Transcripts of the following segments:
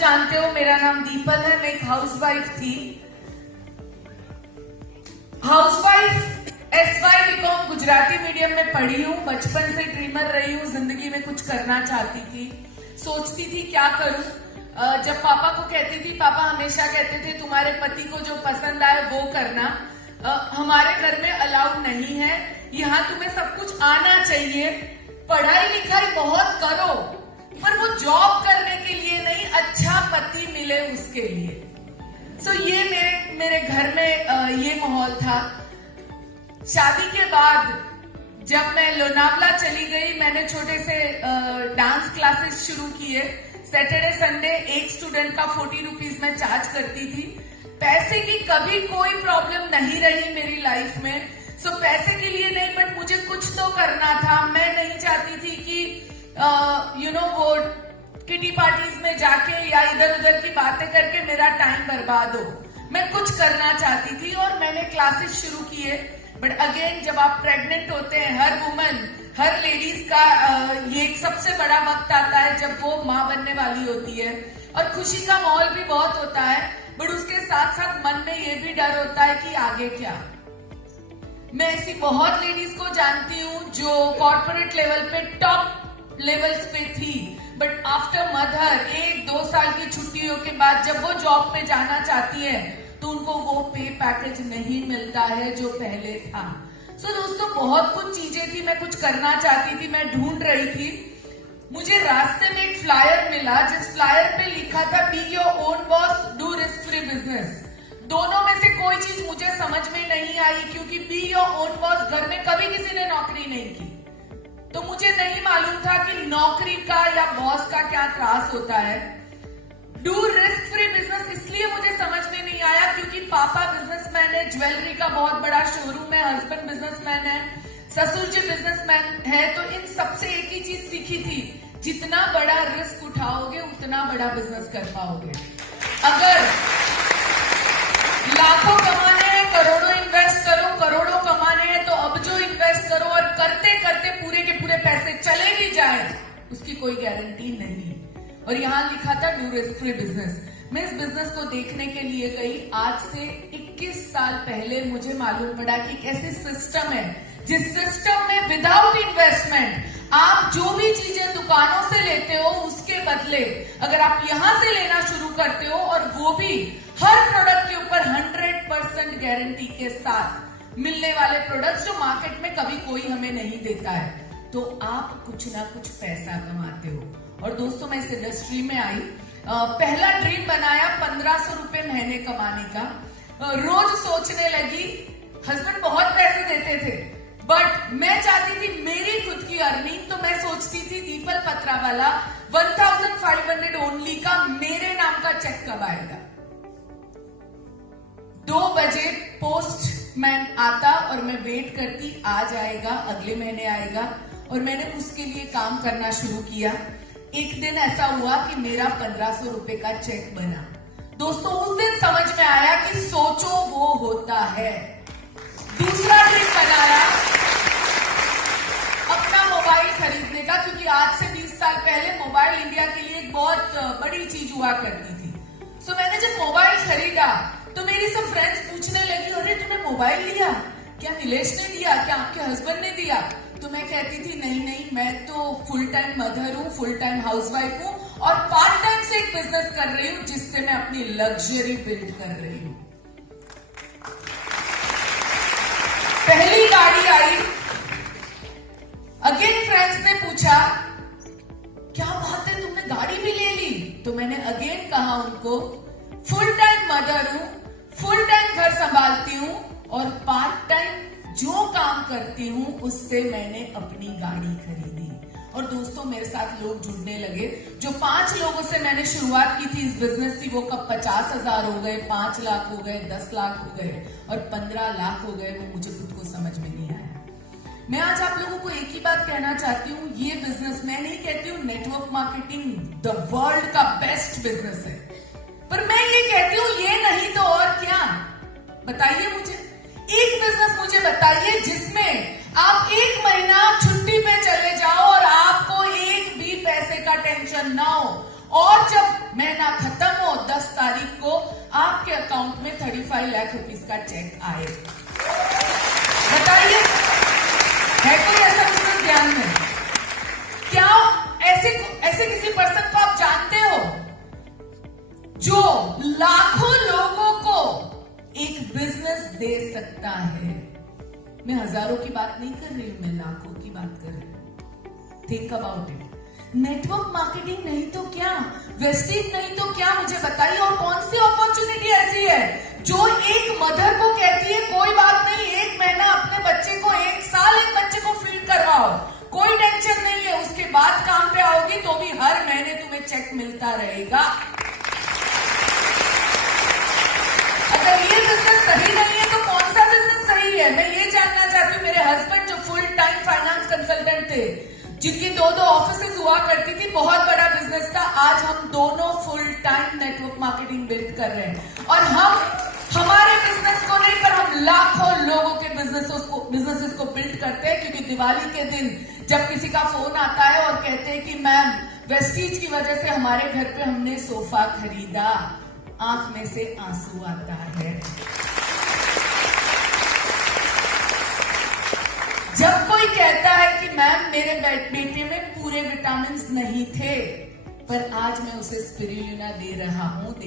जानते हो मेरा नाम दीपल है, मैं एक हाउसवाइफ थी। Housewife SY BCom Gujarati medium में पढ़ी हूँ, बचपन से ड्रीमर रही हूँ, जिंदगी में कुछ करना चाहती थी, सोचती थी क्या करूँ। जब पापा को कहती थी, पापा हमेशा कहते थे तुम्हारे पति को जो पसंद आए वो करना। हमारे घर में अलाउड नहीं है, यहाँ तुम्हें सब कुछ आना चाहिए, पढ़ाई लिखाई बहुत करो, पर वो जॉब करने के लिए नहीं, अच्छा पति मिले उसके लिए। सो ये मेरे घर में ये माहौल था। शादी के बाद जब मैं लोनावला चली गई, मैंने छोटे से डांस क्लासेस शुरू किए। सैटरडे संडे एक स्टूडेंट का 40 रुपीज में चार्ज करती थी। पैसे की कभी कोई प्रॉब्लम नहीं रही मेरी लाइफ में। सो पैसे के लिए नहीं, बट मुझे कुछ तो करना था। मैं नहीं चाहती थी कि वो किटी पार्टीज में जाके या इधर उधर की बातें करके मेरा टाइम बर्बाद हो। मैं कुछ करना चाहती थी और मैंने क्लासेस शुरू किए। बट अगेन, जब आप प्रेग्नेंट होते हैं, हर वुमन, हर लेडीज का ये एक सबसे बड़ा वक्त आता है जब वो माँ बनने वाली होती है, और खुशी का माहौल भी बहुत होता है, बट उसके साथ साथ मन में ये भी डर होता है कि आगे क्या। मैं ऐसी बहुत लेडीज को जानती हूँ जो कॉर्पोरेट लेवल पे टॉप लेवल्स पे थी, बट आफ्टर मदर 1-2 साल की छुट्टियों के बाद जब वो जॉब में जाना चाहती है तो उनको वो पे पैकेज नहीं मिलता है जो पहले था। सो दोस्तों, बहुत कुछ चीजें थी, मैं कुछ करना चाहती थी, मैं ढूंढ रही थी। मुझे रास्ते में एक फ्लायर मिला, जिस फ्लायर पे लिखा था be your own boss, do risk free business. दोनों में से कोई चीज मुझे समझ में नहीं आई, क्योंकि बी योर ओन बॉस, घर में कभी किसी ने नौकरी नहीं की, तो मुझे नहीं मालूम था कि नौकरी का या बॉस का क्या त्रास होता है। डू रिस्क फ्री बिजनेस इसलिए मुझे समझ में नहीं आया क्योंकि पापा बिजनेसमैन है, ज्वेलरी का बहुत बड़ा शोरूम है, हस्बैंड बिजनेसमैन है, ससुर जी बिजनेसमैन है। तो इन सबसे एक ही चीज सीखी थी, जितना बड़ा रिस्क उठाओगे उतना बड़ा बिजनेस कर पाओगे। अगर लाखों कमाने हैं, करोड़ों इन्वेस्ट करो, करोड़ों कमाने हैं तो अब जो इन्वेस्ट करो और करते करते पूरे के पूरे पैसे चले भी जाए, उसकी कोई गारंटी नहीं। और यहाँ लिखा था डू रिस्क फ्री बिजनेस। मैं इस बिजनेस को देखने के लिए गई। आज से 21 साल पहले मुझे मालूम पड़ा कि एक ऐसी सिस्टम है जिस सिस्टम में विदाउट इन्वेस्टमेंट आप जो भी चीजें दुकानों से लेते हो, उसके बदले अगर आप यहां से लेना शुरू करते हो, और वो भी हर प्रोडक्ट के ऊपर 100% गारंटी के साथ, मिलने वाले प्रोडक्ट्स जो मार्केट में कभी कोई हमें नहीं देता है, तो आप कुछ ना कुछ पैसा कमाते हो। और दोस्तों, मैं इस इंडस्ट्री में आई, पहला ड्रीम बनाया 1500 रुपए महीने कमाने का। रोज सोचने लगी, हस्बैंड बहुत पैसे देते थे, बट मैं चाहती थी मेरी खुद की अर्निंग। तो मैं सोचती थी दीपल पत्रावाला 1500 ओनली का मेरे नाम का चेक कब आएगा। 2 बजे पोस्टमैन आता और मैं वेट करती, आ जाएगा, अगले महीने आएगा, और मैंने उसके लिए काम करना शुरू किया। एक दिन ऐसा हुआ कि मेरा 1500 रुपए का चेक बना। दोस्तों, उस दिन समझ में आया कि सोचो वो होता है। दूसरा ड्रीम बनाया अपना मोबाइल खरीदने का, क्योंकि आज से 20 साल पहले मोबाइल इंडिया के लिए एक बहुत बड़ी चीज हुआ करती थी। सो मैंने जब मोबाइल खरीदा तो मेरी सब फ्रेंड्स पूछने लगी, अरे तूने मोबाइल लिया क्या? नीलेश ने दिया क्या? आपके हस्बैंड ने दिया? तो मैं कहती थी नहीं, मैं तो फुल टाइम मदर हूँ, फुल टाइम हाउसवाइफ हूँ, और पार्ट टाइम से एक बिजनेस कर रही हूँ जिससे मैं अपनी लग्जरी बिल्ड कर रही हूँ। पहली गाड़ी आई, अगेन फ्रेंड्स ने पूछा क्या बात है, तुमने गाड़ी भी ले ली? तो मैंने अगेन कहा उनको, फुल टाइम मदर हूँ, फुल टाइम घर संभालती हूँ, और पार्ट टाइम जो काम करती हूँ उससे मैंने अपनी गाड़ी खरीदी। और दोस्तों, मेरे साथ लोग जुड़ने लगे। जो 5 लोगों से मैंने शुरुआत की थी इस बिजनेस की, वो कब 50,000 हो गए, 5 लाख हो गए, 10 लाख हो गए, और 15 लाख हो गए, वो मुझे खुद को समझ में नहीं आया। मैं आज आप लोगों को एक ही बात कहना चाहती हूँ, ये बिजनेस, मैं नहीं कहती हूँ नेटवर्क मार्केटिंग द वर्ल्ड का बेस्ट बिजनेस है, पर मैं ये कहती हूँ ये नहीं तो और क्या। बताइए मुझे एक बिजनेस, मुझे बताइए जिसमें आप 1 महीना छुट्टी पे चले जाओ और आपको एक भी पैसे का टेंशन ना हो, और जब महीना खत्म हो 10 तारीख को आपके अकाउंट में 35 लाख रुपीस का चेक आए। बताइए, है कोई ऐसा बिजनेस ध्यान में? क्या ऐसे किसी पर्सन को आप जानते हो जो लाखों लोगों को एक बिजनेस दे सकता है? मैं हजारों की बात नहीं कर रही हूं, मैं लाखों की बात कर रही हूं। Think about it. Network marketing नहीं तो क्या, वेस्टिज नहीं तो क्या, मुझे बताइए और कौन सी अपॉर्चुनिटी ऐसी है जो एक मदर को कहती है कोई बात नहीं, 1 महीना अपने बच्चे को, 1 साल एक बच्चे को फीड करवाओ, कोई टेंशन नहीं है, उसके बाद काम पे आओगी तो भी हर महीने तुम्हें चेक मिलता रहेगा। अगर ये बिजनेस सही नहीं है तो कौन सा बिजनेस सही है? मैं ये जानना चाहती हूँ। मेरे हस्बैंड जो फुल टाइम फाइनेंस कंसल्टेंट थे, जिनकी 2 ऑफिसेज हुआ करती थी, बहुत बड़ा बिजनेस था, आज हम दोनों full time network marketing build कर रहे हैं। और हम हमारे बिजनेस को नहीं, पर हम लाखों लोगों के बिजनेसेस को बिल्ड करते हैं। क्योंकि दिवाली के दिन जब किसी का फोन आता है और कहते हैं कि मैम वेस्टीज की वजह से हमारे घर पे हमने सोफा खरीदा, आंख में से आंसू आता है। जब कोई कहता है कि मैम मेरे बेटे में पूरे विटामिन नहीं थे, पर आज मैं उसे स्पिरुलिना दे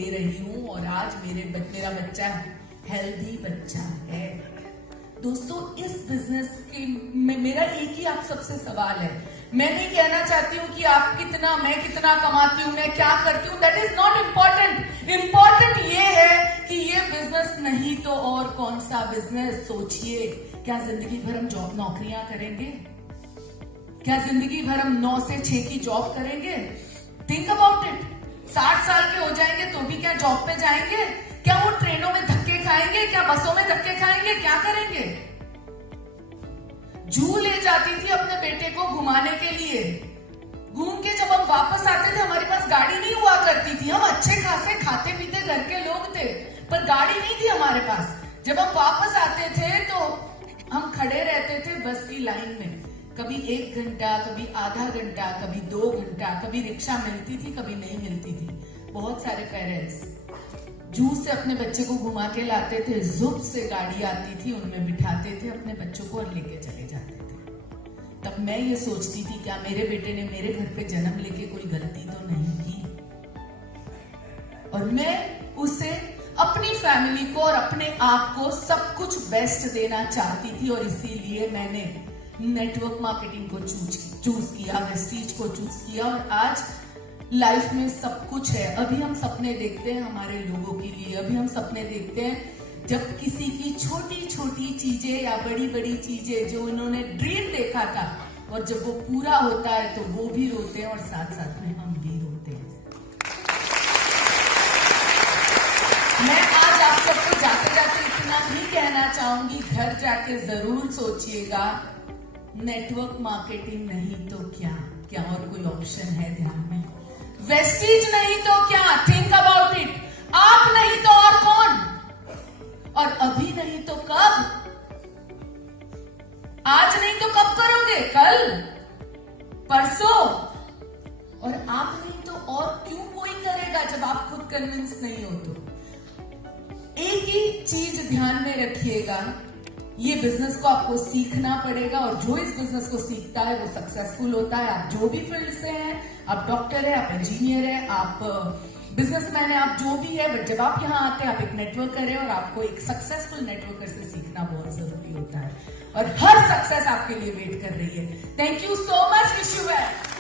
रही हूं और आज मेरा बच्चा हेल्दी बच्चा है। दोस्तों, इस बिजनेस की मेरा एक ही आप सबसे सवाल है। मैं नहीं कहना चाहती हूँ कि मैं कितना कमाती हूँ, मैं क्या करती हूँ, that is not important. Important ये है कि ये बिजनेस नहीं तो और कौन सा बिजनेस। सोचिए, क्या जिंदगी भर हम नौकरियां करेंगे? क्या जिंदगी भर हम 9 से 6 की जॉब करेंगे? Think about it. 60 साल के हो जाएंगे तो भी क्या जॉब पे जाएंगे? क्या वो ट्रेनों में धक्के खाएंगे? क्या बसों में धक्के खाएंगे? क्या करेंगे? जू ले जाती थी अपने बेटे को घुमाने के लिए। घूम के जब हम वापस आते थे, हमारे पास गाड़ी नहीं हुआ करती थी। हम अच्छे खासे खाते पीते घर के लोग थे, पर गाड़ी नहीं थी हमारे पास। जब हम वापस आते थे तो हम खड़े रहते थे बस की लाइन में, कभी 1 घंटा, कभी आधा घंटा, कभी 2 घंटा, कभी रिक्शा मिलती थी, कभी नहीं मिलती थी। बहुत सारे पेरेंट्स जू से अपने बच्चे को घुमा के लाते थे, जुप से गाड़ी आती थी, उनमें बिठाते थे अपने बच्चों को और लेके चले जाते थे। तब मैं ये सोचती थी, क्या मेरे बेटे ने मेरे घर पे जन्म लेके कोई गलती तो नहीं की? और मैं उसे, अपनी फैमिली को और अपने आप को सब कुछ बेस्ट देना चाहती थी। और इसीलिए मैंने नेटवर्क मार्केटिंग को चूज किया, वेस्टीज को चूज किया। और आज लाइफ में सब कुछ है। अभी हम सपने देखते हैं हमारे लोगों के लिए, अभी हम सपने देखते हैं जब किसी की छोटी छोटी चीजें या बड़ी बड़ी चीजें जो इन्होंने ड्रीम देखा था, और जब वो पूरा होता है तो वो भी रोते हैं और साथ साथ में हम भी रोते हैं। मैं आज आप सबको जाते जाते इतना ही कहना चाहूंगी, घर जाके जरूर सोचिएगा, नेटवर्क मार्केटिंग नहीं तो क्या और कोई ऑप्शन है ध्यान में? वेस्टीज नहीं तो क्या? Think about it. आप नहीं तो और कौन? और अभी नहीं तो कब? आज नहीं तो कब करोगे? कल, परसों। और आप नहीं तो और क्यों कोई करेगा जब आप खुद कन्विंस नहीं हो तो? एक ही चीज ध्यान में रखिएगा, ये बिजनेस को आपको सीखना पड़ेगा, और जो इस बिजनेस को सीखता है वो सक्सेसफुल होता है। आप जो भी फील्ड से हैं, आप डॉक्टर है, आप इंजीनियर है, आप बिजनेसमैन है, आप जो भी है, बट जब आप यहाँ आते हैं आप एक नेटवर्कर है, और आपको एक सक्सेसफुल नेटवर्कर से सीखना बहुत जरूरी होता है। और हर सक्सेस आपके लिए वेट कर रही है। Thank you so much, wish you well.